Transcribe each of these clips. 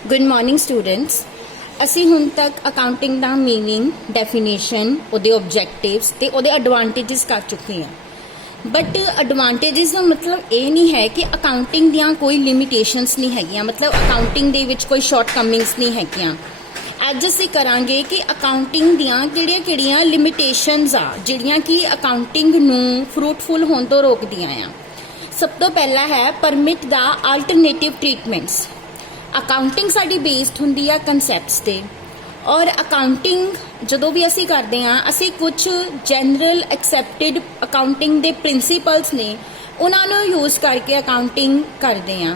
Good morning students. ਅਸੀਂ ਹੁਣ ਤੱक accounting ਦਾ meaning, definition, ਉਹਦੇ ਆਬਜੈਕਟਿਵਸ ਤੇ ਉਹਦੇ ਐਡਵਾਂਟੇजेस ਕਰ ਚੁੱਕੇ ਹਾਂ। ਬਟ ਐਡਵਾਂਟੇजेस ਦਾ ਮਤਲਬ ਇਹ ਨਹੀਂ ਹੈ ਕਿ ਅਕਾਊਂਟਿੰਗ ਦੀਆਂ ਕੋਈ ਲਿਮਿਟੇਸ਼ਨਸ ਨਹੀਂ ਹੈਗੀਆਂ, ਮਤਲਬ ਅਕਾਊਂਟਿੰਗ ਦੇ ਵਿੱਚ ਕੋਈ ਸ਼ਾਰਟਕਮਿੰਗਸ ਨਹੀਂ ਹੈਗੀਆਂ। ਅੱਜ ਅਸੀਂ ਕਰਾਂਗੇ ਕਿ ਅਕਾਊਂਟਿੰਗ ਦੀਆਂ ਕਿਹੜੀਆਂ ਲਿਮਿਟੇਸ਼ਨਸ ਆ ਜਿਹੜੀਆਂ ਕਿ ਅਕਾਊਂਟਿੰਗ ਨੂੰ ਫਰੂਟਫੁਲ ਹੋਣ ਤੋਂ ਰੋਕਦੀਆਂ ਆ। ਸਭ ਤੋਂ ਪਹਿਲਾ ਹੈ ਪਰਮਿਟ ਦਾ ਆਲਟਰਨੇਟਿਵ ਟ੍ਰੀਟਮੈਂਟਸ। ਅਕਾਊਂਟਿੰਗ ਸਾਡੀ ਬੇਸਡ ਹੁੰਦੀ ਆ ਕਨਸੈਪਟਸ ਤੇ, ਔਰ ਅਕਾਊਂਟਿੰਗ ਜਦੋਂ ਵੀ ਅਸੀਂ ਕਰਦੇ ਹਾਂ ਅਸੀਂ ਕੁਝ ਜਨਰਲ ਐਕਸੈਪਟਿਡ ਅਕਾਊਂਟਿੰਗ ਦੇ ਪ੍ਰਿੰਸੀਪਲਸ ਨੇ ਉਹਨਾਂ ਨੂੰ ਯੂਜ਼ ਕਰਕੇ ਅਕਾਊਂਟਿੰਗ ਕਰਦੇ ਹਾਂ।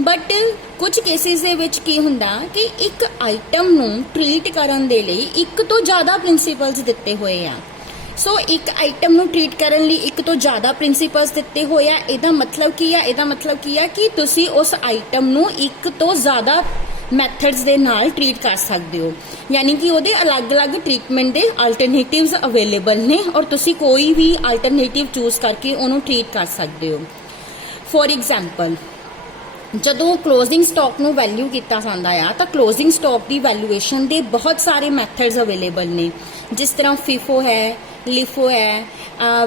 ਬਟ ਕੁਝ ਕੇਸਿਸ ਦੇ ਵਿੱਚ ਕੀ ਹੁੰਦਾ ਕਿ ਇੱਕ ਆਈਟਮ ਨੂੰ ਟ੍ਰੀਟ ਕਰਨ ਦੇ ਲਈ ਇੱਕ ਤੋਂ ਜ਼ਿਆਦਾ ਪ੍ਰਿੰਸੀਪਲਸ ਦਿੱਤੇ ਹੋਏ ਆ। ਸੋ ਇੱਕ ਆਈਟਮ ਨੂੰ ਟ੍ਰੀਟ ਕਰਨ ਲਈ ਇੱਕ ਤੋਂ ਜ਼ਿਆਦਾ ਪ੍ਰਿੰਸੀਪਲਸ ਦਿੱਤੇ ਹੋਏ ਆ। ਇਹਦਾ ਮਤਲਬ ਕੀ ਆ? ਇਹਦਾ ਮਤਲਬ ਕੀ ਆ ਕਿ ਤੁਸੀਂ ਉਸ ਆਈਟਮ ਨੂੰ ਇੱਕ ਤੋਂ ਜ਼ਿਆਦਾ ਮੈਥਡਸ ਦੇ ਨਾਲ ਟ੍ਰੀਟ ਕਰ ਸਕਦੇ ਹੋ, ਯਾਨੀ ਕਿ ਉਹਦੇ ਅਲੱਗ-ਅਲੱਗ ਟ੍ਰੀਟਮੈਂਟ ਦੇ ਅਲਟਰਨੇਟਿਵਸ ਅਵੇਲੇਬਲ ਨੇ ਔਰ ਤੁਸੀਂ ਕੋਈ ਵੀ ਅਲਟਰਨੇਟਿਵ ਚੂਜ਼ ਕਰਕੇ ਉਹਨੂੰ ਟ੍ਰੀਟ ਕਰ ਸਕਦੇ ਹੋ। ਫੋਰ ਐਗਜ਼ਾਮਪਲ, ਜਦੋਂ ਕਲੋਜ਼ਿੰਗ ਸਟਾਕ ਨੂੰ ਵੈਲਿਊ ਕੀਤਾ ਜਾਂਦਾ ਆ ਤਾਂ ਕਲੋਜ਼ਿੰਗ ਸਟਾਕ ਦੀ ਵੈਲਿਊਏਸ਼ਨ ਦੇ ਬਹੁਤ ਸਾਰੇ ਮੈਥਡਸ ਅਵੇਲੇਬਲ ਨੇ, ਜਿਸ ਤਰ੍ਹਾਂ ਫੀਫੋ ਹੈ, ਲਿਫੋ ਹੈ,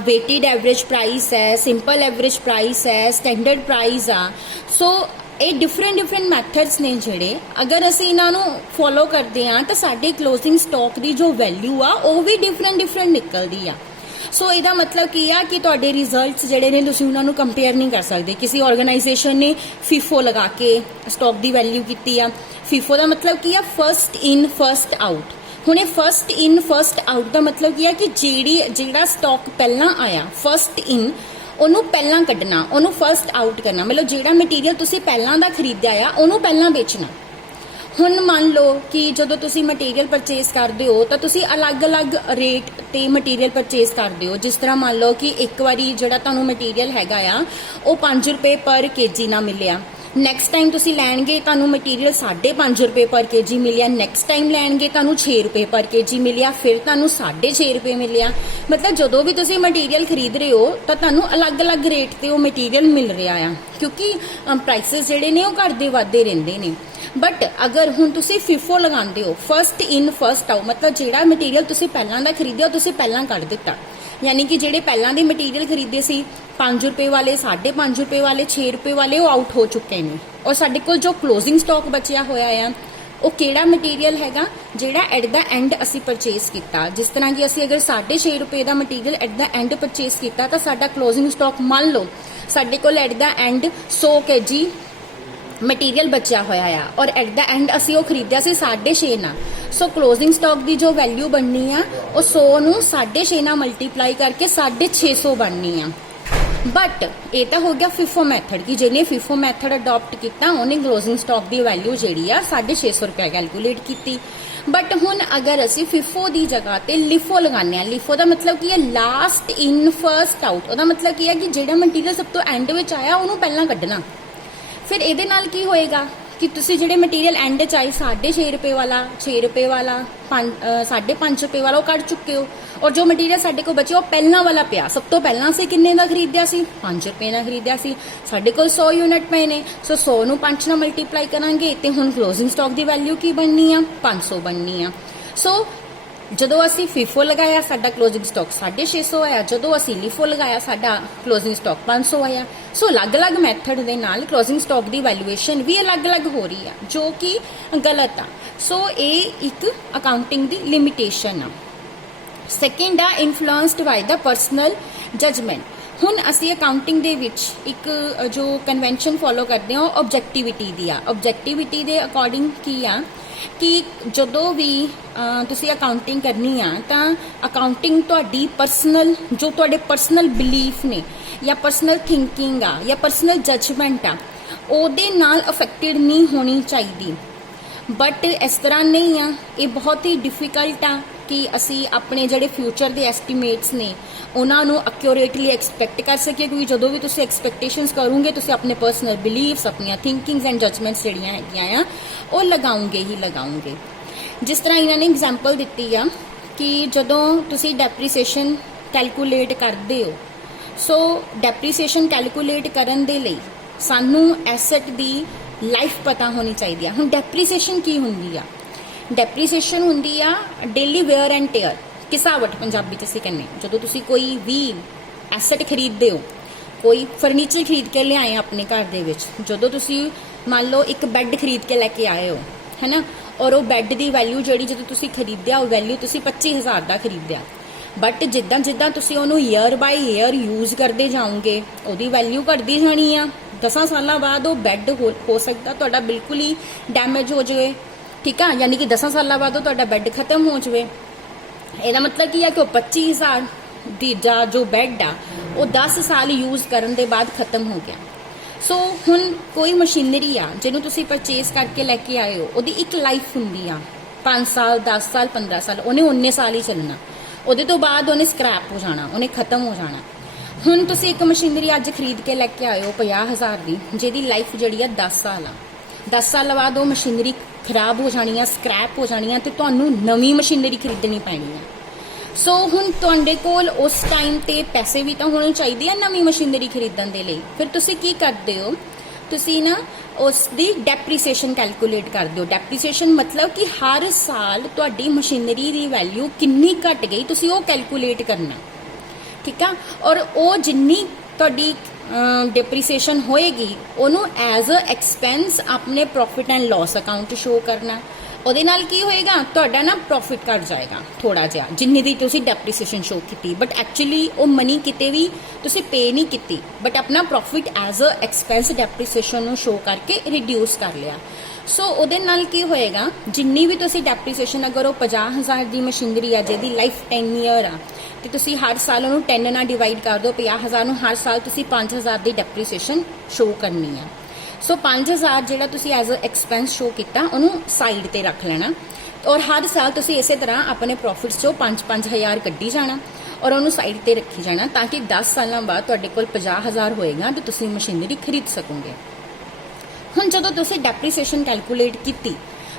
ਵੇਟਡ ਐਵਰੇਜ ਪ੍ਰਾਈਸ ਹੈ, ਸਿੰਪਲ ਐਵਰੇਜ ਪ੍ਰਾਈਸ ਹੈ, ਸਟੈਂਡਰਡ ਪ੍ਰਾਈਸ ਆ। ਸੋ ਇਹ ਡਿਫਰੈਂਟ ਮੈਥਡਸ ਨੇ ਜਿਹੜੇ ਅਗਰ ਅਸੀਂ ਇਹਨਾਂ ਨੂੰ ਫੋਲੋ ਕਰਦੇ ਹਾਂ ਤਾਂ ਸਾਡੇ ਕਲੋਜ਼ਿੰਗ ਸਟਾਕ ਦੀ ਜੋ ਵੈਲਿਊ ਆ ਉਹ ਵੀ ਡਿਫਰੈਂਟ ਨਿਕਲਦੀ ਆ। ਸੋ ਇਹਦਾ ਮਤਲਬ ਕੀ ਆ ਕਿ ਤੁਹਾਡੇ ਰਿਜ਼ਲਟਸ ਜਿਹੜੇ ਨੇ ਤੁਸੀਂ ਉਹਨਾਂ ਨੂੰ ਕੰਪੇਅਰ ਨਹੀਂ ਕਰ ਸਕਦੇ। ਕਿਸੇ ਆਰਗੇਨਾਈਜੇਸ਼ਨ ਨੇ ਫੀਫੋ ਲਗਾ ਕੇ ਸਟਾਕ ਦੀ ਵੈਲਿਊ ਕੀਤੀ ਆ। ਫੀਫੋ ਦਾ ਮਤਲਬ ਕੀ ਆ? ਫਸਟ ਇਨ ਫਸਟ ਆਊਟ। ਹੁਣ ਇਹ ਫਸਟ ਇਨ ਫਸਟ ਆਊਟ ਦਾ ਮਤਲਬ ਕੀ ਆ ਕਿ ਜਿਹੜਾ ਸਟਾਕ ਪਹਿਲਾਂ ਆਇਆ ਫਸਟ ਇਨ ਉਹਨੂੰ ਪਹਿਲਾਂ ਕੱਢਣਾ, ਉਹਨੂੰ ਫਸਟ ਆਊਟ ਕਰਨਾ, ਮਤਲਬ ਜਿਹੜਾ ਮਟੀਰੀਅਲ ਤੁਸੀਂ ਪਹਿਲਾਂ ਦਾ ਖਰੀਦਿਆ ਆ ਉਹਨੂੰ ਪਹਿਲਾਂ ਵੇਚਣਾ। ਹੁਣ ਮੰਨ ਲਓ ਕਿ ਜਦੋਂ ਤੁਸੀਂ ਮਟੀਰੀਅਲ ਪਰਚੇਸ ਕਰਦੇ ਹੋ ਤਾਂ ਤੁਸੀਂ ਅਲੱਗ-ਅਲੱਗ ਰੇਟ ਤੇ ਮਟੀਰੀਅਲ ਪਰਚੇਸ ਕਰਦੇ ਹੋ। ਜਿਸ ਤਰ੍ਹਾਂ ਮੰਨ ਲਓ ਕਿ ਇੱਕ ਵਾਰੀ ਜਿਹੜਾ ਤੁਹਾਨੂੰ ਮਟੀਰੀਅਲ ਹੈਗਾ ਆ ਉਹ 5 ਰੁਪਏ ਪਰ ਕੇਜੀ ਨਾ ਮਿਲਿਆ, ਨੈਕਸਟ ਟਾਈਮ ਤੁਸੀਂ ਲੈਣਗੇ ਤੁਹਾਨੂੰ ਮਟੀਰੀਅਲ 5.5 ਰੁਪਏ ਪਰ ਕੇਜੀ ਮਿਲਿਆ, ਨੈਕਸਟ ਟਾਈਮ ਲੈਣਗੇ ਤੁਹਾਨੂੰ 6 ਰੁਪਏ ਪਰ ਕੇਜੀ ਮਿਲਿਆ, ਫਿਰ ਤੁਹਾਨੂੰ 6.5 ਰੁਪਏ ਮਿਲਿਆ। ਮਤਲਬ ਜਦੋਂ ਵੀ ਤੁਸੀਂ ਮਟੀਰੀਅਲ ਖਰੀਦ ਰਹੇ ਹੋ ਤਾਂ ਤੁਹਾਨੂੰ ਅਲੱਗ-ਅਲੱਗ ਰੇਟ ਤੇ ਉਹ ਮਟੀਰੀਅਲ ਮਿਲ ਰਿਹਾ ਆ, ਕਿਉਂਕਿ ਪ੍ਰਾਈਸਸ ਜਿਹੜੇ ਨੇ ਉਹ ਘਟਦੇ ਵੱਧਦੇ ਰਹਿੰਦੇ ਨੇ। ਬਟ ਅਗਰ ਹੁਣ ਤੁਸੀਂ ਫੀਫੋ ਲਗਾਉਂਦੇ ਹੋ, ਫਸਟ ਇਨ ਫਸਟ ਆਊਟ, ਮਤਲਬ ਜਿਹੜਾ ਮਟੀਰੀਅਲ ਤੁਸੀਂ ਪਹਿਲਾਂ ਦਾ ਖਰੀਦਿਆ ਉਹ ਤੁਸੀਂ ਪਹਿਲਾਂ ਕੱਢ ਦਿੱਤਾ, ਯਾਨੀ ਕਿ ਜਿਹੜੇ ਪਹਿਲਾਂ ਦੇ ਮਟੀਰੀਅਲ ਖਰੀਦੇ ਸੀ 5 ਰੁਪਏ ਵਾਲੇ, 5.5 ਰੁਪਏ ਵਾਲੇ, 6 ਰੁਪਏ ਵਾਲੇ, ਉਹ ਆਊਟ ਹੋ ਚੁੱਕੇ ਨੇ। ਔਰ ਸਾਡੇ ਕੋਲ ਜੋ ਕਲੋਜ਼ਿੰਗ ਸਟਾਕ ਬਚਿਆ ਹੋਇਆ ਆ ਉਹ ਕਿਹੜਾ ਮਟੀਰੀਅਲ ਹੈਗਾ? ਜਿਹੜਾ ਐਟ ਦਾ ਐਂਡ ਅਸੀਂ ਪਰਚੇਸ ਕੀਤਾ। ਜਿਸ ਤਰ੍ਹਾਂ ਕਿ ਅਸੀਂ ਅਗਰ 6.5 ਰੁਪਏ ਦਾ material at the end purchase ਕੀਤਾ ਤਾਂ ਸਾਡਾ ਕਲੋਜ਼ਿੰਗ ਸਟਾਕ ਮੰਨ ਲਓ ਸਾਡੇ ਕੋਲ at the end 100 kg material ਬਚਿਆ ਹੋਇਆ ਆ ਔਰ ਐਟ ਦਾ ਐਂਡ ਅਸੀਂ ਉਹ ਖਰੀਦਿਆ ਸੀ 6.5 ਨਾਲ। ਸੋ ਕਲੋਜ਼ਿੰਗ ਸਟਾਕ ਦੀ ਜੋ ਵੈਲਿਊ ਬਣਨੀ ਆ ਉਹ 100 ਨੂੰ 6.5 ਨਾਲ ਮਲਟੀਪਲਾਈ ਕਰਕੇ 650 ਬਣਨੀ ਆ। ਬਟ ਇਹ ਤਾਂ ਹੋ ਗਿਆ ਫਿਫੋ ਮੈਥਡ ਕਿ ਜਿਹਨੇ ਫਿਫੋ ਮੈਥਡ ਅਡਾਪਟ ਕੀਤਾ ਉਹਨੇ ਕਲੋਜ਼ਿੰਗ ਸਟਾਕ ਦੀ ਵੈਲਿਊ ਜਿਹੜੀ ਆ 650 ਰੁਪਏ ਕੈਲਕੂਲੇਟ ਕੀਤੀ। ਬਟ ਹੁਣ ਅਗਰ ਅਸੀਂ ਫਿਫੋ ਦੀ ਜਗ੍ਹਾ ਤੇ ਲਿਫੋ ਲਗਾਉਂਦੇ ਆ, ਲਿਫੋ ਦਾ ਮਤਲਬ ਕੀ ਹੈ? ਲਾਸਟ ਇਨ ਫਸਟ ਆਊਟ। ਉਹਦਾ ਮਤਲਬ ਕੀ ਹੈ ਕਿ ਜਿਹੜਾ ਮਟੀਰੀਅਲ ਸਭ ਤੋਂ ਐਂਡ ਵਿੱਚ ਆਇਆ ਉਹਨੂੰ ਪਹਿਲਾਂ ਕੱਢਣਾ। ਫਿਰ ਇਹਦੇ ਨਾਲ ਕੀ ਹੋਏਗਾ ਕਿ ਤੁਸੀਂ ਜਿਹੜੇ ਮਟੀਰੀਅਲ ਐਂਡ 'ਚ ਆਏ 6.5 ਰੁਪਏ ਵਾਲਾ, 6 ਰੁਪਏ ਵਾਲਾ, 5.5 ਰੁਪਏ ਵਾਲਾ ਉਹ ਕੱਢ ਚੁੱਕੇ ਹੋ, ਔਰ ਜੋ ਮਟੀਰੀਅਲ ਸਾਡੇ ਕੋਲ ਬਚਿਆ ਉਹ ਪਹਿਲਾਂ ਵਾਲਾ ਪਿਆ। ਸਭ ਤੋਂ ਪਹਿਲਾਂ ਅਸੀਂ ਕਿੰਨੇ ਦਾ ਖਰੀਦਿਆ ਸੀ? 5 ਰੁਪਏ ਨਾਲ ਖਰੀਦਿਆ ਸੀ। ਸਾਡੇ ਕੋਲ 100 ਯੂਨਿਟ ਪਏ ਨੇ, ਸੋ 100 ਨੂੰ 5 ਨਾਲ ਮਲਟੀਪਲਾਈ ਕਰਾਂਗੇ ਤੇ ਹੁਣ ਕਲੋਜ਼ਿੰਗ ਸਟਾਕ ਦੀ ਵੈਲਿਊ ਕੀ ਬਣਨੀ ਆ? 500 ਬਣਨੀ ਆ। ਸੋ ਜਦੋਂ ਅਸੀਂ ਫੀਫੋ ਲਗਾਇਆ ਸਾਡਾ ਕਲੋਜ਼ਿੰਗ ਸਟਾਕ 650 ਆਇਆ, ਜਦੋਂ ਅਸੀਂ ਲਿਫੋ ਲਗਾਇਆ ਸਾਡਾ ਕਲੋਜ਼ਿੰਗ ਸਟਾਕ 500 ਆਇਆ। ਸੋ ਅਲੱਗ-ਅਲੱਗ ਮੈਥਡ ਦੇ ਨਾਲ ਕਲੋਜ਼ਿੰਗ ਸਟਾਕ ਦੀ ਵੈਲਿਊਏਸ਼ਨ ਵੀ ਅਲੱਗ-ਅਲੱਗ ਹੋ ਰਹੀ ਆ, ਜੋ ਕਿ ਗਲਤ ਆ। ਸੋ ਇਹ ਇੱਕ ਅਕਾਊਂਟਿੰਗ ਦੀ ਲਿਮਿਟੇਸ਼ਨ ਆ। ਸੈਕਿੰਡ ਆ ਇਨਫਲੂਐਂਸਡ ਬਾਈ ਦਾ ਪਰਸਨਲ ਜਜਮੈਂਟ। ਹੁਣ ਅਸੀਂ ਅਕਾਊਂਟਿੰਗ ਦੇ ਵਿੱਚ ਇੱਕ ਜੋ ਕਨਵੈਨਸ਼ਨ ਫੋਲੋ ਕਰਦੇ ਹਾਂ ਉਹ ਆਬਜੈਕਟਿਵਿਟੀ ਦੀ ਆ। ਆਬਜੈਕਟਿਵਿਟੀ ਦੇ ਅਕੋਰਡਿੰਗ ਕੀ ਆ ਕਿ ਜਦੋਂ ਵੀ ਤੁਸੀਂ ਅਕਾਊਂਟਿੰਗ ਕਰਨੀ ਆ ਤਾਂ ਅਕਾਊਂਟਿੰਗ ਤੁਹਾਡੀ ਪਰਸਨਲ, ਜੋ ਤੁਹਾਡੇ ਪਰਸਨਲ ਬਿਲੀਫ ਨੇ ਜਾਂ ਪਰਸਨਲ ਥਿੰਕਿੰਗ ਆ ਜਾਂ ਪਰਸਨਲ ਜਜਮੈਂਟ ਆ, ਉਹਦੇ ਨਾਲ ਅਫੈਕਟਡ ਨਹੀਂ ਹੋਣੀ ਚਾਹੀਦੀ। ਬਟ ਇਸ ਤਰ੍ਹਾਂ ਨਹੀਂ ਆ, ਇਹ ਬਹੁਤ ਹੀ ਡਿਫਿਕਲਟ ਆ ਕਿ ਅਸੀਂ ਆਪਣੇ ਜਿਹੜੇ ਫਿਊਚਰ ਦੇ ਐਸਟੀਮੇਟਸ ਨੇ ਉਹਨਾਂ ਨੂੰ ਐਕਿਊਰੇਟਲੀ ਐਕਸਪੈਕਟ ਕਰ ਸਕੀਏ, ਕਿਉਂਕਿ ਜਦੋਂ ਵੀ ਤੁਸੀਂ ਐਕਸਪੈਕਟੇਸ਼ਨਸ ਕਰੋਗੇ ਤੁਸੀਂ ਆਪਣੇ ਪਰਸਨਲ ਬਿਲੀਫਸ, ਆਪਣੀਆਂ ਥਿੰਕਿੰਗਸ ਐਂਡ ਜਜਮੈਂਟਸ ਜਿਹੜੀਆਂ ਹੈਗੀਆਂ ਆ ਉਹ ਲਗਾਉਂਗੇ ਹੀ ਲਗਾਉਂਗੇ। ਜਿਸ ਤਰ੍ਹਾਂ ਇਹਨਾਂ ਨੇ ਐਗਜ਼ਾਮਪਲ ਦਿੱਤੀ ਆ ਕਿ ਜਦੋਂ ਤੁਸੀਂ ਡੈਪਰੀਸੀਏਸ਼ਨ ਕੈਲਕੂਲੇਟ ਕਰਦੇ ਹੋ, ਸੋ ਡੈਪਰੀਸੀਏਸ਼ਨ ਕੈਲਕੂਲੇਟ ਕਰਨ ਦੇ ਲਈ ਸਾਨੂੰ ਐਸੈਟ ਦੀ ਲਾਈਫ ਪਤਾ ਹੋਣੀ ਚਾਹੀਦੀ ਆ। ਹੁਣ ਡੈਪਰੀਸੀਏਸ਼ਨ ਕੀ ਹੁੰਦੀ ਆ? ਡੈਪਰੀਸੀਏਸ਼ਨ ਹੁੰਦੀ ਆ ਡੇਲੀ ਵੇਅਰ ਐਂਡ ਟੇਅਰ, ਘਿਸਾਵਟ ਪੰਜਾਬੀ ਚ ਅਸੀਂ ਕਹਿੰਦੇ। ਜਦੋਂ ਤੁਸੀਂ ਕੋਈ ਵੀ ਐਸਟ ਖਰੀਦਦੇ ਹੋ, ਕੋਈ ਫਰਨੀਚਰ ਖਰੀਦ ਕੇ ਲਿਆਏ ਆਪਣੇ ਘਰ ਦੇ ਵਿੱਚ, ਜਦੋਂ ਤੁਸੀਂ ਮੰਨ ਲਓ ਇੱਕ ਬੈੱਡ ਖਰੀਦ ਕੇ ਲੈ ਕੇ ਆਏ ਹੋ, ਹੈ ਨਾ, ਔਰ ਉਹ ਬੈੱਡ ਦੀ ਵੈਲਿਊ ਜਿਹੜੀ ਜਦੋਂ ਤੁਸੀਂ ਖਰੀਦਿਆ ਉਹ ਵੈਲਿਊ ਤੁਸੀਂ 25,000 ਦਾ ਖਰੀਦਿਆ, ਬਟ ਜਿੱਦਾਂ ਜਿੱਦਾਂ ਤੁਸੀਂ ਉਹਨੂੰ ਈਅਰ ਬਾਈ ਈਅਰ ਯੂਜ਼ ਕਰਦੇ ਜਾਓਗੇ ਉਹਦੀ ਵੈਲਿਊ ਘਟਦੀ ਜਾਣੀ ਆ। 10 ਸਾਲਾਂ ਬਾਅਦ ਉਹ ਬੈੱਡ ਹੋ ਸਕਦਾ ਤੁਹਾਡਾ ਬਿਲਕੁਲ ਹੀ ਡੈਮੇਜ ਹੋ ਜਾਵੇ, ਠੀਕ ਆ, ਯਾਨੀ ਕਿ 10 ਸਾਲਾਂ ਬਾਅਦ ਉਹ ਤੁਹਾਡਾ ਬੈੱਡ ਖਤਮ ਹੋ ਜਾਵੇ। ਇਹਦਾ ਮਤਲਬ ਕੀ ਆ ਕਿ ਉਹ 25,000 ਦੀ ਜੋ ਬੈੱਡ ਆ ਉਹ 10 ਸਾਲ ਯੂਜ਼ ਕਰਨ ਦੇ ਬਾਅਦ ਖਤਮ ਹੋ ਗਿਆ। ਸੋ ਹੁਣ ਕੋਈ ਮਸ਼ੀਨਰੀ ਆ ਜਿਹਨੂੰ ਤੁਸੀਂ ਪਰਚੇਸ ਕਰਕੇ ਲੈ ਕੇ ਆਏ ਹੋ, ਉਹਦੀ ਇੱਕ ਲਾਈਫ ਹੁੰਦੀ ਆ 5 ਸਾਲ 10 ਸਾਲ 15 ਸਾਲ, ਉਹਨੇ 19 ਸਾਲ ਹੀ ਚੱਲਣਾ, ਉਹਦੇ ਤੋਂ ਬਾਅਦ ਉਹਨੇ ਸਕ੍ਰੈਪ ਹੋ ਜਾਣਾ, ਉਹਨੇ ਖਤਮ ਹੋ ਜਾਣਾ। ਹੁਣ ਤੁਸੀਂ ਇੱਕ ਮਸ਼ੀਨਰੀ ਅੱਜ ਖਰੀਦ ਕੇ ਲੈ ਕੇ ਆਏ ਹੋ 50,000 ਦੀ, ਜਿਹਦੀ ਲਾਈਫ ਜਿਹੜੀ ਆ 10 ਸਾਲ ਆ। 10 ਸਾਲ ਬਾਅਦ ਉਹ ਮਸ਼ੀਨਰੀ ਖਰਾਬ ਹੋ ਜਾਣੀ ਆ, ਸਕ੍ਰੈਪ ਹੋ ਜਾਣੀ ਆ, ਤੇ ਤੁਹਾਨੂੰ ਨਵੀਂ ਮਸ਼ੀਨਰੀ ਖਰੀਦਣੀ ਪੈਣੀ ਆ। ਸੋ ਹੁਣ ਤੁਹਾਡੇ ਕੋਲ ਉਸ ਟਾਈਮ ਤੇ ਪੈਸੇ ਵੀ ਤਾਂ ਹੋਣੇ ਚਾਹੀਦੇ ਆ ਨਵੀਂ ਮਸ਼ੀਨਰੀ ਖਰੀਦਣ ਦੇ ਲਈ। ਫਿਰ ਤੁਸੀਂ ਕੀ ਕਰਦੇ ਹੋ? ਤੁਸੀਂ ਨਾ ਉਸ ਦੀ ਡੈਪਰੀਸੀਏਸ਼ਨ ਕੈਲਕੂਲੇਟ ਕਰਦੇ ਹੋ। ਡੈਪਰੀਸੀਏਸ਼ਨ ਮਤਲਬ ਕਿ ਹਰ ਸਾਲ ਤੁਹਾਡੀ ਮਸ਼ੀਨਰੀ ਦੀ ਵੈਲਿਊ ਕਿੰਨੀ ਘਟ ਗਈ, ਤੁਸੀਂ ਉਹ ਕੈਲਕੂਲੇਟ ਕਰਨਾ, ਠੀਕ ਆ। ਔਰ ਉਹ ਜਿੰਨੀ ਤੁਹਾਡੀ ਡੈਪਰੀਸੀਏਸ਼ਨ ਹੋਏਗੀ ਉਹਨੂੰ ਐਜ਼ ਅ ਐਕਸਪੈਂਸ ਆਪਣੇ profit and loss account show ਕਰਨਾ। ਉਹਦੇ ਨਾਲ ਕੀ ਹੋਏਗਾ? ਤੁਹਾਡਾ ਨਾ ਪ੍ਰੋਫਿਟ ਘਟ ਜਾਏਗਾ ਥੋੜਾ ਜਿਹਾ, ਜਿੰਨੀ ਦੀ ਤੁਸੀਂ ਡੈਪਰੀਸੀਏਸ਼ਨ ਸ਼ੋ ਕੀਤੀ, ਬਟ ਐਕਚੁਅਲੀ ਉਹ ਮਨੀ ਕਿਤੇ ਵੀ ਤੁਸੀਂ ਪੇ ਨਹੀਂ ਕੀਤੀ, ਬਟ ਆਪਣਾ ਪ੍ਰੋਫਿਟ ਐਜ਼ ਅ ਐਕਸਪੈਂਸ ਡੈਪਰੀਸੀਏਸ਼ਨ ਨੂੰ ਸ਼ੋ ਕਰਕੇ ਰਿਡਿਊਸ ਕਰ ਲਿਆ। ਸੋ ਉਹਦੇ ਨਾਲ ਕੀ ਹੋਏਗਾ? ਜਿੰਨੀ ਵੀ ਤੁਸੀਂ ਡੈਪਰੀਸੀਏਸ਼ਨ, ਅਗਰ ਉਹ 50,000 ਦੀ ਮਸ਼ੀਨਰੀ ਆ ਜਿਹਦੀ ਲਾਈਫ 10 ਈਅਰ ਆ, ਤੇ ਤੁਸੀਂ ਹਰ ਸਾਲ ਉਹਨੂੰ 10 ਨਾਲ ਡਿਵਾਈਡ ਕਰ ਦਿਓ, 50,000 ਨੂੰ ਹਰ ਸਾਲ ਤੁਸੀਂ 5,000 ਦੀ ਡੈਪਰੀਸੀਏਸ਼ਨ ਸ਼ੋ ਕਰਨੀ ਆ। ਸੋ 5,000 ਜਿਹੜਾ ਤੁਸੀਂ ਐਜ਼ ਅ ਐਕਸਪੈਂਸ ਸ਼ੋ ਕੀਤਾ ਉਹਨੂੰ ਸਾਈਡ ਤੇ ਰੱਖ ਲੈਣਾ, ਔਰ ਹਰ ਸਾਲ ਤੁਸੀਂ ਇਸੇ ਤਰ੍ਹਾਂ ਆਪਣੇ ਪ੍ਰੋਫਿਟਸ ਚੋਂ 5-5,000 ਕੱਢੀ ਜਾਣਾ ਔਰ ਉਹਨੂੰ ਸਾਈਡ ਤੇ ਰੱਖੀ ਜਾਣਾ, ਤਾਂ ਕਿ 10 ਸਾਲਾਂ ਬਾਅਦ ਤੁਹਾਡੇ ਕੋਲ 50,000 ਹੋਏਗਾ ਤੇ ਤੁਸੀਂ ਮਸ਼ੀਨਰੀ ਖਰੀਦ ਸਕੋਗੇ। ਹੁਣ ਜਦੋਂ ਤੁਸੀਂ ਡੈਪਰੀਸੀਏਸ਼ਨ ਕੈਲਕੂਲੇਟ ਕੀਤੀ,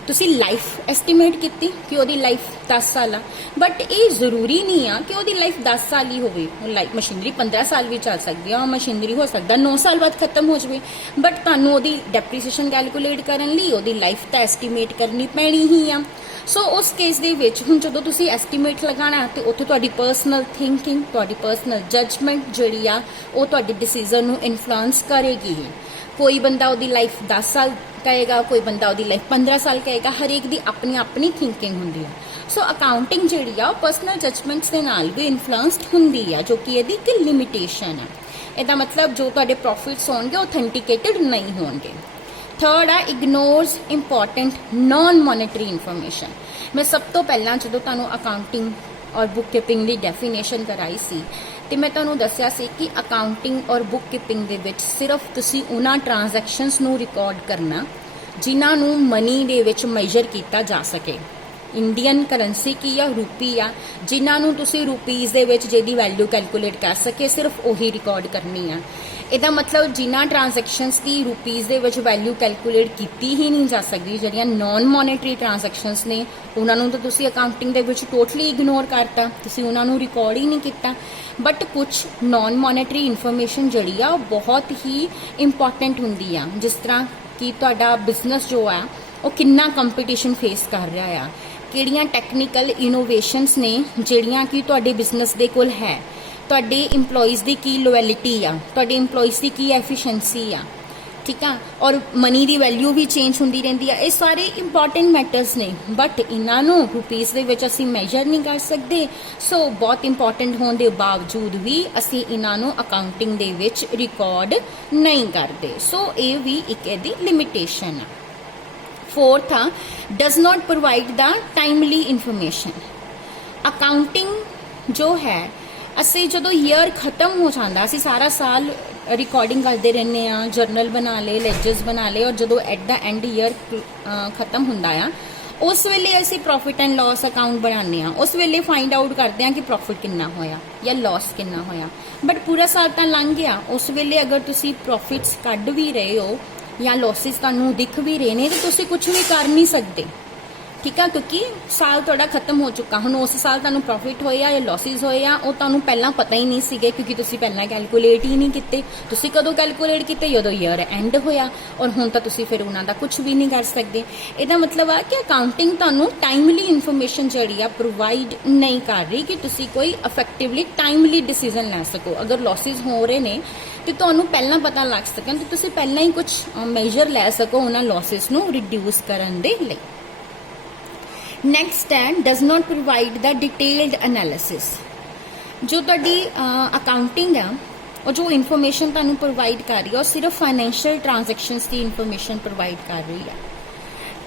ਤੁਸੀਂ ਲਾਈਫ ਐਸਟੀਮੇਟ ਕੀਤੀ ਕਿ ਉਹਦੀ ਲਾਈਫ 10 ਸਾਲ ਆ, ਬਟ ਇਹ ਜ਼ਰੂਰੀ ਨਹੀਂ ਆ ਕਿ ਉਹਦੀ ਲਾਈਫ 10 ਸਾਲ ਹੀ ਹੋਵੇ। ਲਾਈਫ ਮਸ਼ੀਨਰੀ 15 ਸਾਲ ਵੀ ਚੱਲ ਸਕਦੀ ਆ, ਉਹ ਮਸ਼ੀਨਰੀ ਹੋ ਸਕਦਾ 9 ਸਾਲ ਬਾਅਦ ਖਤਮ ਹੋ ਜਾਵੇ, ਬਟ ਤੁਹਾਨੂੰ ਉਹਦੀ ਡੈਪਰੀਸੀਏਸ਼ਨ ਕੈਲਕੂਲੇਟ ਕਰਨ ਲਈ ਉਹਦੀ ਲਾਈਫ ਤਾਂ ਐਸਟੀਮੇਟ ਕਰਨੀ ਪੈਣੀ ਹੀ ਆ। ਸੋ ਉਸ ਕੇਸ ਦੇ ਵਿੱਚ ਹੁਣ ਜਦੋਂ ਤੁਸੀਂ ਐਸਟੀਮੇਟ ਲਗਾਉਣਾ ਤੇ ਉੱਥੇ ਤੁਹਾਡੀ ਪਰਸਨਲ ਥਿੰਕਿੰਗ, ਤੁਹਾਡੀ ਪਰਸਨਲ ਜੱਜਮੈਂਟ ਜਿਹੜੀ ਆ ਉਹ ਤੁਹਾਡੇ ਡਿਸੀਜਨ ਨੂੰ ਇਨਫਲੂਐਂਸ ਕਰੇਗੀ ਹੀ। ਕੋਈ ਬੰਦਾ ਉਹਦੀ ਲਾਈਫ 10 ਸਾਲ ਕਹੇਗਾ, ਕੋਈ ਬੰਦਾ ਉਹਦੀ ਲਾਈਫ 15 ਸਾਲ ਕਹੇਗਾ, ਹਰੇਕ ਦੀ ਆਪਣੀ ਆਪਣੀ ਥਿੰਕਿੰਗ ਹੁੰਦੀ ਆ। ਸੋ ਅਕਾਊਂਟਿੰਗ ਜਿਹੜੀ ਆ ਉਹ ਪਰਸਨਲ ਜੱਜਮੈਂਟਸ ਦੇ ਨਾਲ ਵੀ ਇਨਫਲੂਐਂਸਡ ਹੁੰਦੀ ਆ, ਜੋ ਕਿ ਇਹਦੀ ਇੱਕ ਲਿਮਿਟੇਸ਼ਨ ਆ। ਇਹਦਾ ਮਤਲਬ ਜੋ ਤੁਹਾਡੇ ਪ੍ਰੋਫਿਟਸ ਹੋਣਗੇ ਆਥੈਂਟਿਕੇਟਡ ਨਹੀਂ ਹੋਣਗੇ। ਥਰਡ ਆ ਇਗਨੋਰਸ ਇੰਪੋਰਟੈਂਟ ਨਾਨ ਮੋਨੇਟਰੀ ਇਨਫੋਰਮੇਸ਼ਨ। ਮੈਂ ਸਭ ਤੋਂ ਪਹਿਲਾਂ ਜਦੋਂ ਤੁਹਾਨੂੰ ਅਕਾਊਂਟਿੰਗ ਔਰ ਬੁੱਕ ਕੀਪਿੰਗ ਦੀ ਡੈਫੀਨੇਸ਼ਨ ਕਰਾਈ ਸੀ ਤੇ ਮੈਂ ਤੁਹਾਨੂੰ ਦੱਸਿਆ ਸੀ ਕਿ ਅਕਾਊਂਟਿੰਗ ਔਰ ਬੁੱਕ ਕੀਪਿੰਗ ਦੇ ਵਿੱਚ ਸਿਰਫ ਤੁਸੀਂ ਉਹਨਾਂ ਟ੍ਰਾਂਜੈਕਸ਼ਨਸ ਨੂੰ ਰਿਕਾਰਡ ਕਰਨਾ ਜਿਨ੍ਹਾਂ ਨੂੰ ਮਨੀ ਦੇ ਵਿੱਚ ਮੈਜ਼ਰ ਕੀਤਾ ਜਾ ਸਕੇ। ਇੰਡੀਅਨ ਕਰੰਸੀ ਕੀ ਆ? ਰੂਪੀ ਆ। ਜਿਨ੍ਹਾਂ ਨੂੰ ਤੁਸੀਂ ਰੁਪੀਜ਼ ਦੇ ਵਿੱਚ ਜਿਹਦੀ ਵੈਲਿਊ ਕੈਲਕੂਲੇਟ ਕਰ ਸਕੇ, ਸਿਰਫ ਉਹੀ ਰਿਕਾਰਡ ਕਰਨੀ ਆ। ਇਹਦਾ ਮਤਲਬ ਜਿਨ੍ਹਾਂ ਟ੍ਰਾਂਜੈਕਸ਼ਨਸ ਦੀ ਰੁਪੀਜ਼ ਦੇ ਵਿੱਚ ਵੈਲਿਊ ਕੈਲਕੂਲੇਟ ਕੀਤੀ ਹੀ ਨਹੀਂ ਜਾ ਸਕਦੀ, ਜਿਹੜੀਆਂ ਨਾਨ ਮੋਨੇਟਰੀ ਟ੍ਰਾਂਜੈਕਸ਼ਨਸ ਨੇ, ਉਹਨਾਂ ਨੂੰ ਤਾਂ ਤੁਸੀਂ ਅਕਾਊਂਟਿੰਗ ਦੇ ਵਿੱਚ ਟੋਟਲੀ ਇਗਨੋਰ ਕਰਤਾ, ਤੁਸੀਂ ਉਹਨਾਂ ਨੂੰ ਰਿਕਾਰਡ ਹੀ ਨਹੀਂ ਕੀਤਾ। ਬਟ ਕੁਝ ਨਾਨ ਮੋਨੇਟਰੀ ਇਨਫੋਰਮੇਸ਼ਨ ਜਿਹੜੀ ਆ ਉਹ ਬਹੁਤ ਹੀ ਇੰਪੋਰਟੈਂਟ ਹੁੰਦੀ ਆ, ਜਿਸ ਤਰ੍ਹਾਂ ਕਿ ਤੁਹਾਡਾ ਬਿਜ਼ਨਸ ਜੋ ਆ ਉਹ ਕਿੰਨਾ ਕੰਪੀਟੀਸ਼ਨ ਫੇਸ ਕਰ ਰਿਹਾ ਆ, ਕਿਹੜੀਆਂ ਟੈਕਨੀਕਲ ਇਨੋਵੇਸ਼ਨਸ ਨੇ ਜਿਹੜੀਆਂ ਕਿ ਤੁਹਾਡੇ ਬਿਜ਼ਨਸ ਦੇ ਕੋਲ ਹੈ, ਤੁਹਾਡੇ EMPLOYEES ਦੀ ਕੀ ਲੋਇਲਿਟੀ ਆ, ਤੁਹਾਡੇ EMPLOYEES ਦੀ ਕੀ ਐਫੀਸ਼ੀਐਂਸੀ ਆ, ਠੀਕ ਆ, ਔਰ ਮਨੀ ਦੀ ਵੈਲਿਊ ਵੀ ਚੇਂਜ ਹੁੰਦੀ ਰਹਿੰਦੀ ਆ। ਇਹ ਸਾਰੇ ਇੰਪੋਰਟੈਂਟ ਮੈਟਰਸ ਨੇ, ਬਟ ਇਹਨਾਂ ਨੂੰ ਰੁਪੀਜ਼ ਦੇ ਵਿੱਚ ਅਸੀਂ ਮੈਜ਼ਰ ਨਹੀਂ ਕਰ ਸਕਦੇ। ਸੋ ਬਹੁਤ ਇੰਪੋਰਟੈਂਟ ਹੋਣ ਦੇ ਬਾਵਜੂਦ ਵੀ ਅਸੀਂ ਇਹਨਾਂ ਨੂੰ ਅਕਾਊਂਟਿੰਗ ਦੇ ਵਿੱਚ ਰਿਕਾਰਡ ਨਹੀਂ ਕਰਦੇ। ਸੋ ਇਹ ਵੀ ਇੱਕ ਇਹਦੀ ਲਿਮਿਟੇਸ਼ਨ ਆ। फोर्थ आ does not provide the timely information. Accounting जो है ਅਸੀਂ ਜਦੋਂ ਈਅਰ ਖਤਮ ਹੋ ਜਾਂਦਾ, ਅਸੀਂ ਸਾਰਾ ਸਾਲ ਰਿਕਾਰਡਿੰਗ ਕਰਦੇ ਰਹਿੰਦੇ ਆ, ਜਰਨਲ ਬਣਾ ਲਏ, ਲੈਜਰਸ ਬਣਾ ਲਏ, ਔਰ ਜਦੋਂ ਐਟ ਦਾ ਐਂਡ ਈਅਰ ਖਤਮ ਹੁੰਦਾ ਆ ਉਸ ਵੇਲੇ ਅਸੀਂ ਪ੍ਰੋਫਿਟ ਐਂਡ ਲਾਸ ਅਕਾਊਂਟ ਬਣਾਉਂਦੇ ਆ। ਉਸ ਵੇਲੇ ਫਾਈਂਡ ਆਊਟ ਕਰਦੇ ਆ ਕਿ ਪ੍ਰੋਫਿਟ ਕਿੰਨਾ ਹੋਇਆ ਜਾਂ ਲਾਸ ਕਿੰਨਾ ਹੋਇਆ। ਬਟ ਪੂਰਾ ਸਾਲ ਤਾਂ ਲੰਘ ਗਿਆ, ਉਸ ਵੇਲੇ ਅਗਰ ਤੁਸੀਂ ਪ੍ਰੋਫਿਟਸ ਕੱਢ ਵੀ ਰਹੇ ਹੋ ਜਾਂ ਲਾਸਿਸ ਤੁਹਾਨੂੰ ਦਿਖ ਵੀ ਰਹੇ ਨੇ ਤੇ ਤੁਸੀਂ ਕੁਝ ਵੀ ਕਰ ਨਹੀਂ ਸਕਦੇ, ठीक है, क्योंकि साल तुहाडा खत्म हो चुका। हुण उस साल तुहानूं प्रॉफिट होए या लॉसिस होए आ, वो तुहानूं पहलां पता ही नहीं सीगे, क्योंकि तुसीं पहलां कैलकुलेट ही नहीं कीते। तुसीं कदों कैलकुलेट कीते? जदों ईयर एंड होया, और हुण तां तुसीं फिर उन्हां दा कुछ भी नहीं कर सकदे। इहदा मतलब आ कि अकाउंटिंग तुहानूं टाइमली इन्फॉर्मेशन जिहड़ी आ प्रोवाइड नहीं कर रही कि तुसीं कोई इफैक्टिवली टाइमली डिसीजन लै सको। अगर लॉसिस हो रहे ने तो तुहानूं पहलां पता लग सकन, तो तुसीं पहलां ही कुछ मेजर लै सको उन्हां लॉसिस नूं रिड्यूस करन दे लई। नैक्सट है does not provide the detailed analysis. जो तुहाडी अकाउंटिंग है और जो इन्फॉर्मेशन तुहानूं प्रोवाइड कर रही है, और सिर्फ फाइनैंशियल ट्रांजैक्शनस की इन्फॉर्मेशन प्रोवाइड कर रही है।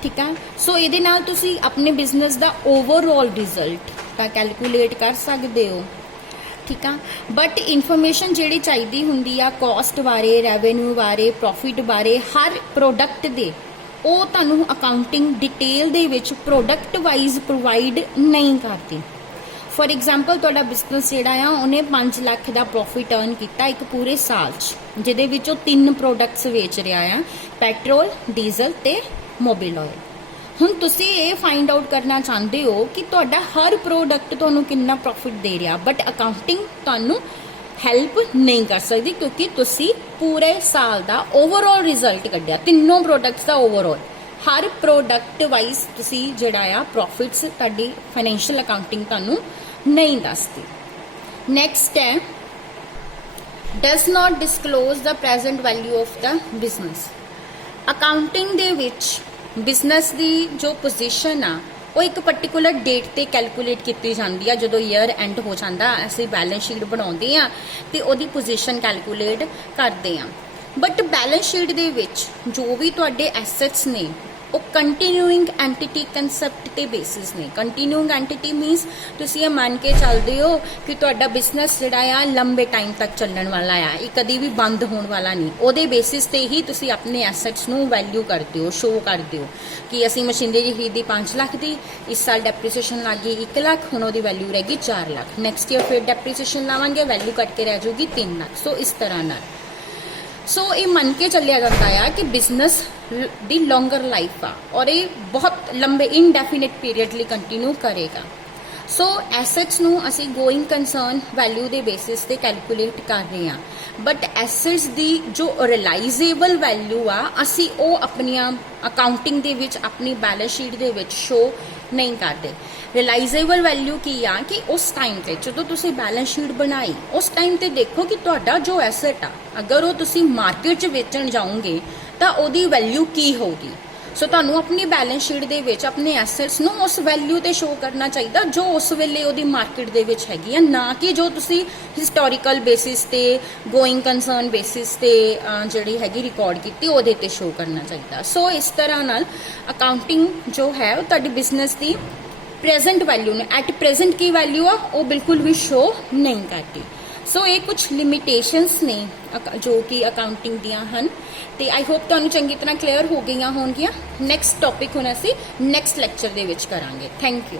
ठीक है, सो ये नाल तुसीं अपने बिजनेस का ओवरऑल रिजल्ट तां कैलकुलेट कर सकते हो। ठीक है, बट इन्फॉर्मेशन जिहड़ी चाहिदी हुंदी आ कॉस्ट बारे, रैवेन्यू बारे, प्रॉफिट बारे, हर प्रोडक्ट दे ਉਹ ਤੁਹਾਨੂੰ ਅਕਾਊਂਟਿੰਗ ਡਿਟੇਲ ਦੇ ਵਿੱਚ ਪ੍ਰੋਡਕਟ ਵਾਈਜ਼ ਪ੍ਰੋਵਾਈਡ ਨਹੀਂ ਕਰਦੀ। ਫॉर एग्जांपल ਤੁਹਾਡਾ ਬਿਜ਼ਨਸ ਜਿਹੜਾ ਆ ਉਹਨੇ 5 ਲੱਖ ਦਾ ਪ੍ਰੋਫਿਟ ਅਰਨ ਕੀਤਾ ਇੱਕ ਪੂਰੇ ਸਾਲ 'ਚ, ਜਿਹਦੇ ਵਿੱਚ ਉਹ 3 ਪ੍ਰੋਡਕਟਸ ਵੇਚ ਰਿਹਾ ਆ, ਪੈਟਰੋਲ, ਡੀਜ਼ਲ ਤੇ ਮੋਬਾਈਲ ਆਇਲ। ਹੁਣ ਤੁਸੀਂ ਇਹ ਫਾਈਂਡ ਆਊਟ ਕਰਨਾ ਚਾਹੁੰਦੇ ਹੋ ਕਿ ਤੁਹਾਡਾ ਹਰ ਪ੍ਰੋਡਕਟ ਤੁਹਾਨੂੰ ਕਿੰਨਾ ਪ੍ਰੋਫਿਟ ਦੇ ਰਿਹਾ, ਬਟ ਅਕਾਊਂਟਿੰਗ ਤੁਹਾਨੂੰ ਹੈਲਪ नहीं कर सकती, क्योंकि तुसी पूरे साल का ओवरऑल रिजल्ट कढ़िया, तीनों प्रोडक्ट्स का ओवरऑल हर प्रोडक्ट वाइज तुसी जिहड़ा आ प्रॉफिट्स तुहाडी फाइनैंशियल अकाउंटिंग तुहानूं नहीं दसदी। नैक्सट है does not disclose the present value of the business. Accounting they which business की जो पोजीशन आ वो एक पर्टिकुलर डेट ते कैलकुलेट की जाती है। जो ईयर एंड हो जाता असीं बैलेंस शीट बनाते हैं तो वो पोजीशन कैलकुलेट करते हैं, बट बैलेंस शीट दे विच जो भी तुहाडे एसेट्स ने वो कंटीन्यूइंग एंटिटी कंसैप्ट ते बेसिस ने। कंटीन्यूइंग एंटिटी मीनस तुसीं ये मान के चलते हो कि तुहाडा बिजनेस जिहड़ा आ लंबे टाइम तक चलण वाला आ, ये कदी भी बंद होने वाला नहीं। उहदे बेसिस ते ही तुसीं अपने एसेट्स नूं वैल्यू करते हो, शो करते हो कि असीं मशीनरी खरीदी 5 लाख की, इस साल डेप्रीसीएशन लग गई 1 लाख, हुण उहदी वैल्यू रहेगी 4 लाख, नैक्सट ईयर फिर डेप्रीसीएशन लावांगे, वैल्यू कट के रह जाऊगी 3 लाख। सो इस तरह नाल ये मन के चलिया जाता है कि बिजनेस दी लॉन्गर लाइफ आ, और ये बहुत लंबे इनडेफिनिट पीरियड लिए कंटिन्यू करेगा। एसेट्स नूं असीं गोइंग कंसर्न वैल्यू दे बेसिस ते कैलकुलेट कर रहे हैं, बट एसेट्स दी जो रिलाइजेबल वैल्यू आ असीं ओ अपनियां अकाउंटिंग दे विच अपनी balance sheet they which show नहीं करते। रिलाइजेबल वैल्यू की आ कि उस टाइम ते जदों तुसीं बैलेंस शीट बनाई उस टाइम ते देखो कि तुहाडा जो एसेट आ अगर वो तुसीं मार्केट च वेचण जाओगे तो ओदी वैल्यू की होगी। सो तुहानूं अपनी बैलेंस शीट दे विच अपने एसेट्स नूं उस वैल्यू ते शो करना चाहिए जो उस वेले ओदी मार्केट दे विच हैगी, ना कि जो तुसीं हिस्टोरिकल बेसिस ते गोइंग कंसर्न बेसिस ते जिहड़ी हैगी रिकॉर्ड कीती ओहदे ते शो करना चाहिए। इस तरह नाल अकाउंटिंग जो है वो तुहाडी बिजनेस दी प्रेजेंट वैल्यू ने एट प्रेजेंट की वैल्यू आ वो बिल्कुल भी शो नहीं करती। ये कुछ लिमिटेशंस ने जो कि अकाउंटिंग दियां हन, ते आई होप तुहानूं चंगी तरह क्लीयर हो गई होणगियां। नैक्सट टॉपिक हुण असीं नैक्सट लैक्चर दे विच करांगे। Thank you.